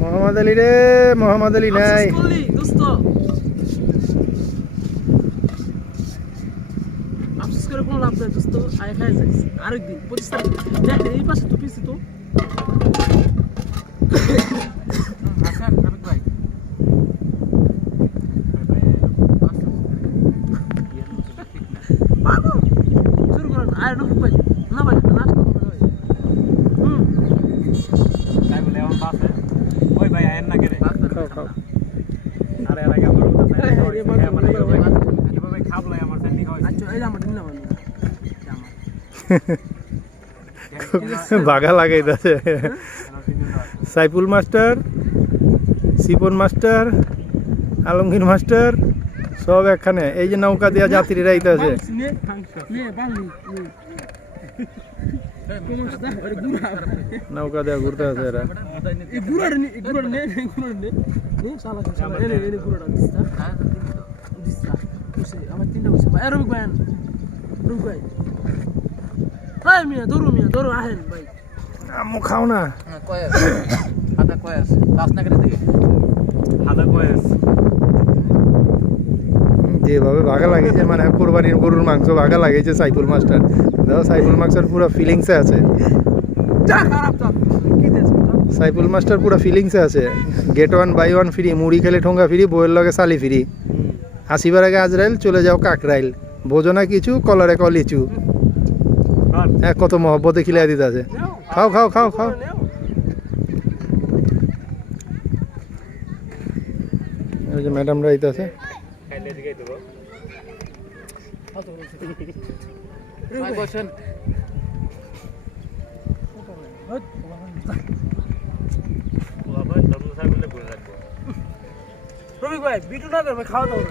মোহাম্মদ আলী রে, মোহাম্মদ আলী নাই। আফসোস করে কোনো লাভ নাই দোস্ত, আয় খাই যাইস আরেকদিন 25 তারিখ দেখ এই পাশে তো পিছি তো শুরু করেন আয় না ভাই না ভাই নাস্তা করবে ভাই তাই বলে এখন পাশে ওই ভাই আয়েন না করে খাও খাও। আরে এর আগে আমার কথা মানে এভাবে খাবলাই আমার সাথে খাওয়াই আচ্ছা এই আমার দিন না মানে বাঘা লাগাইতেছে Saiful master, chiffon master, Alamgir master সব একখানে। এই যে নৌকা দিয়া যাত্রীরা আইতাছে। নৌকা দেয়া ঘুরতে আছে এরা। আম্মু খাও না। যেভাবে ভাগা লাগিয়েছে মানে কোরবানির গরুর মাংস ভাগা লাগিয়েছে সাইফুল মাস্টার। দেখো সাইফুল মাস্টার পুরো ফিলিংসে আছে। সাইফুল মাস্টার পুরো ফিলিংসে আছে। গেট 1 বাই 1 ফ্রি, মুড়ি খেলে ঠোঙ্গা ফ্রি, বইয়ের লগে সালি ফ্রি। আসিবার আগে আজরাইল, চলে যাও কাকরাইল। বোঝো না কিছু, কলারে কলিচু। হ্যাঁ, কত মহব্বতে খিলাই দিতে আছে। খাও খাও খাও খাও। ওই যে ম্যাডামরা আইতাছে। রবি ভাই বিটু না করবে খাওয়া দাওয়া